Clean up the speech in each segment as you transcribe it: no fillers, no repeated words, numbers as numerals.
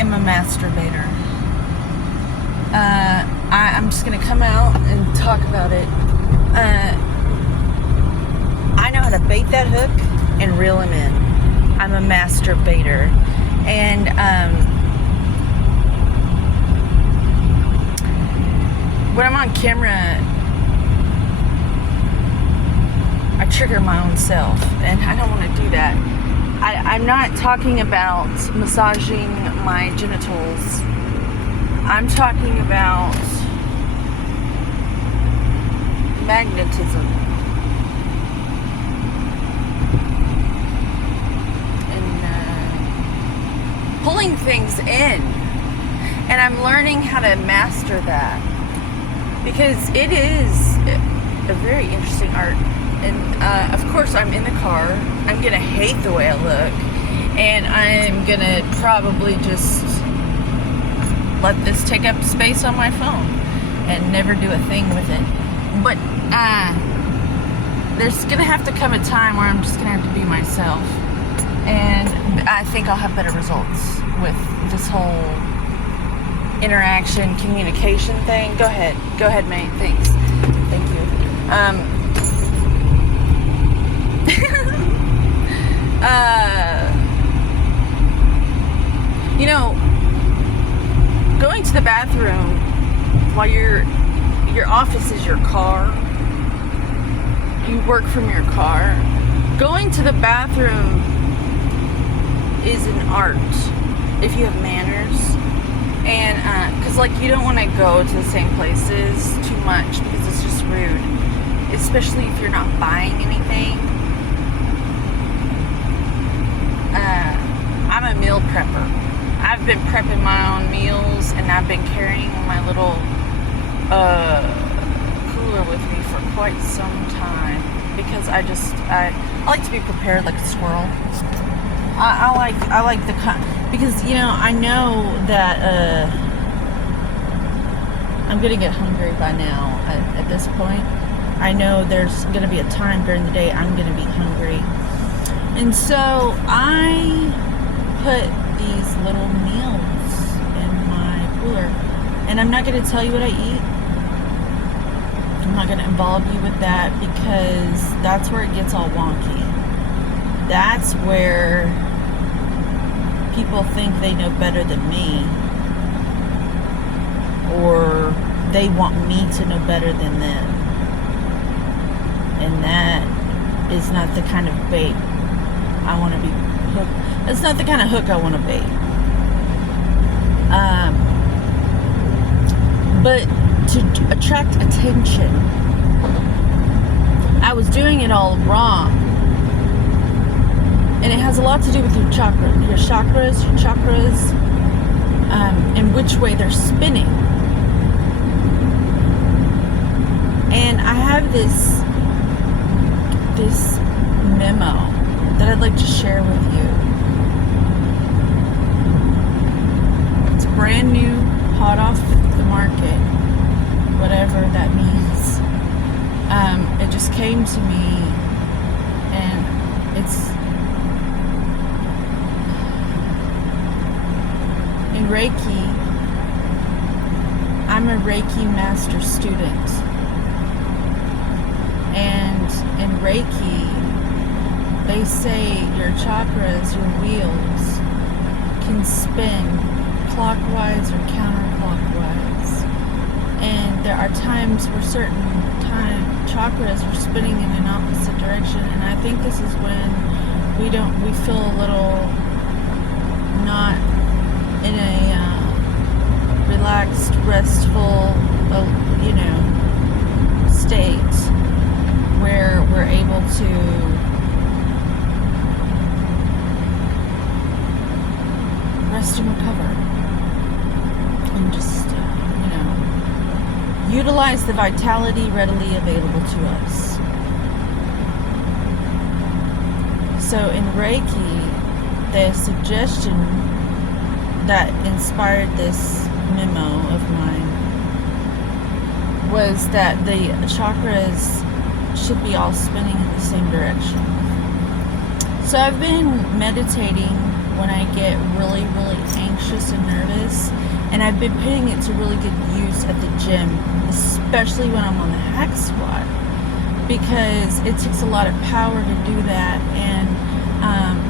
am a masturbator. I'm just gonna come out and talk about it. I know how to bait that hook and reel him in. I'm a masturbator. And when I'm on camera, I trigger my own self, and I don't want to do that. I'm not talking about massaging my genitals. I'm talking about magnetism and pulling things in. And I'm learning how to master that, because it is a very interesting art. And of course, I'm in the car. I'm gonna hate the way I look, and I'm gonna probably just let this take up space on my phone and never do a thing with it. But there's gonna have to come a time where I'm just gonna have to be myself, and I think I'll have better results with this whole interaction, communication thing. Go ahead, mate. Thanks. Thank you. You know, going to the bathroom while your office is your car, you work from your car. Going to the bathroom is an art if you have manners, and because like you don't want to go to the same places too much because it's just rude, especially if you're not buying anything. I'm a meal prepper. I've been prepping my own meals, and I've been carrying my little cooler with me for quite some time, because I like to be prepared like a squirrel. I like the because I know that I'm gonna get hungry by now. At this point, I know there's gonna be a time during the day I'm gonna be hungry. And so I put these little meals in my cooler. And I'm not going to tell you what I eat. I'm not going to involve you with that, because that's where it gets all wonky. That's where people think they know better than me. Or they want me to know better than them. And that is not the kind of bait I want to be hooked. That's not the kind of hook I want to bait. But to attract attention, I was doing it all wrong. And it has a lot to do with your chakras, and which way they're spinning. And I have this memo that I'd like to share with you. It's brand new, hot off the market, whatever that means. It just came to me, and it's in Reiki. I'm a Reiki master student, and in Reiki, they say your chakras, your wheels, can spin clockwise or counterclockwise. And there are times where certain chakras are spinning in an opposite direction. And I think this is when we feel a little not in a relaxed, restful, state where we're able to rest and recover, and just utilize the vitality readily available to us. So in Reiki, the suggestion that inspired this memo of mine was that the chakras should be all spinning in the same direction. So I've been meditating when I get really, really anxious and nervous And I've been putting it to really good use at the gym, especially when I'm on the hack squat, because it takes a lot of power to do that, and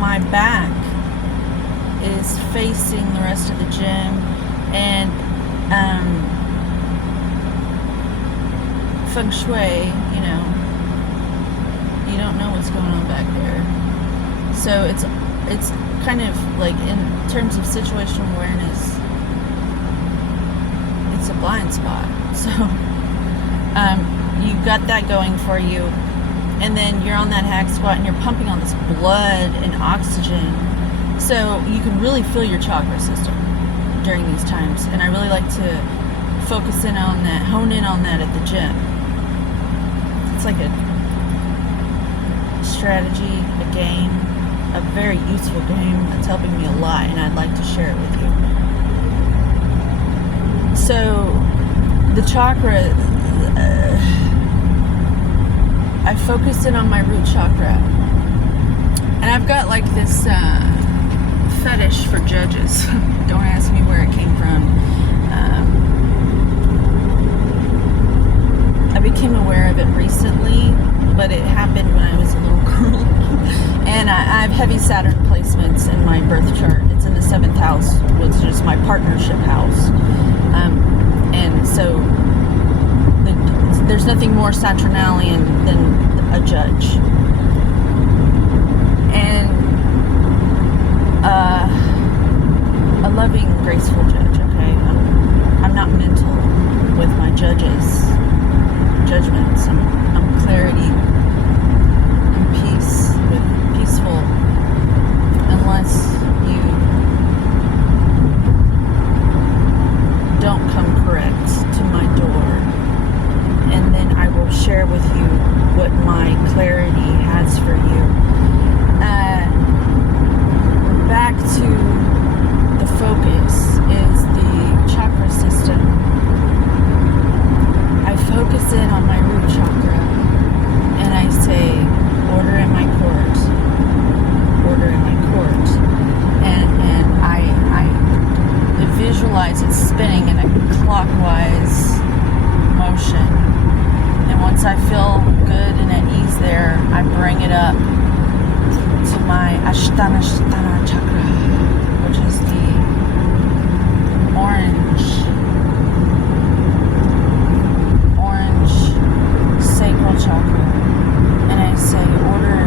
my back is facing the rest of the gym, and feng shui, you don't know what's going on back there. So it's kind of like, in terms of situational awareness, it's a blind spot. So you've got that going for you, and then you're on that hack squat and you're pumping on this blood and oxygen, so you can really feel your chakra system during these times. And I really like to focus in on that, hone in on that at the gym. It's like a strategy, a game, a very useful game that's helping me a lot, and I'd like to share it with you. So the chakra, I focus in on my root chakra, and I've got like this fetish for judges. Don't ask me where it came from. I became aware of it recently, but it happened when I was a little girl. And I have heavy Saturn placements in my birth chart. It's in the 7th house, which is my partnership house. And so there's nothing more Saturnalian than a judge. And a loving, graceful judge, okay? I'm not mental with my judges' judgments. I'm clarity and peace, peaceful, unless you don't come correct to my door. And then I will share with you what my clarity has for you. Back to the focus is the chakra system. I focus in on my root chakra, and I say, order in my court, order in my court. And I visualize it spinning in a clockwise motion. And once I feel good and at ease there, I bring it up to my Ashtana chakra, which is the orange sacral chakra. And I say, order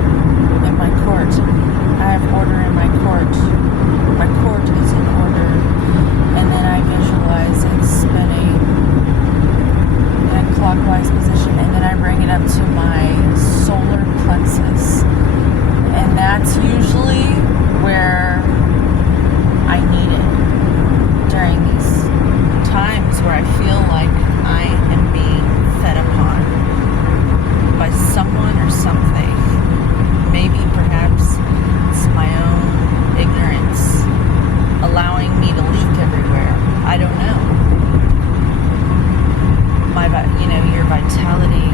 in my court. I have order in my court. My court is in order. And then I visualize it spinning in a clockwise position, and then I bring it up to my solar plexus, and that's usually where I need it during these times where I feel like I am being fed upon by someone or something. Maybe perhaps it's my own ignorance allowing me to leak everywhere. I don't know. Your vitality.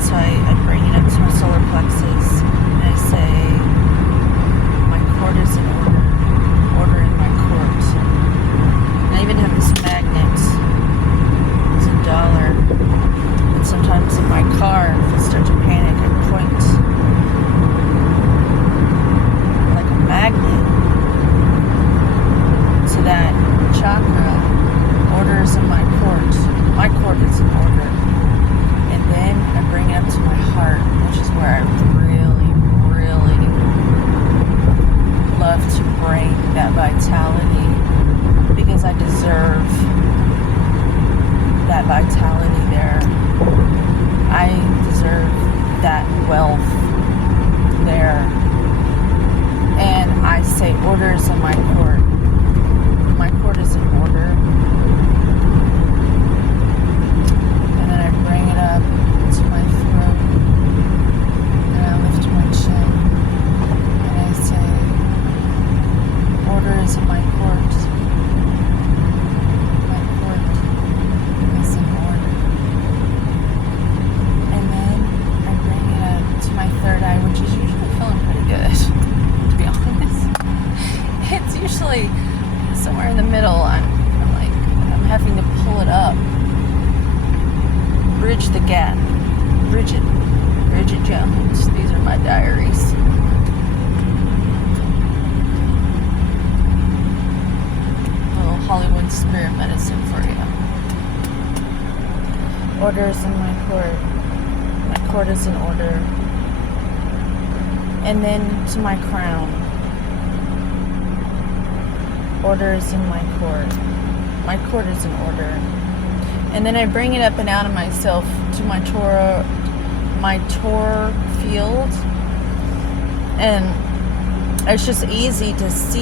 So I bring it up to my solar plexus, and I say, my court is in order. Order in my court. And I even have this magnet. It's $1. And sometimes in my car, if I start to panic, I point like a magnet to that chakra. Orders in my court. My court is in order. And then I bring it up to my heart, which is where I really, really love to bring that vitality, because I deserve that vitality there. I deserve that wealth there. And I say, orders in my court. My court is in order. Bring it up to my throat, and I lift my chin, and I say, order is in my court. My court is in order. And then I bring it up to my third eye, which is usually feeling pretty good, to be honest. It's usually somewhere in the middle. I'm having to pull it up. Bridge the gap. Bridget Jones. These are my diaries. Little Hollywood spirit medicine for you. Orders in my court. My court is in order. And then to my crown. Order is in my court. My court is in order. And then I bring it up and out of myself to my Torah field. And it's just easy to see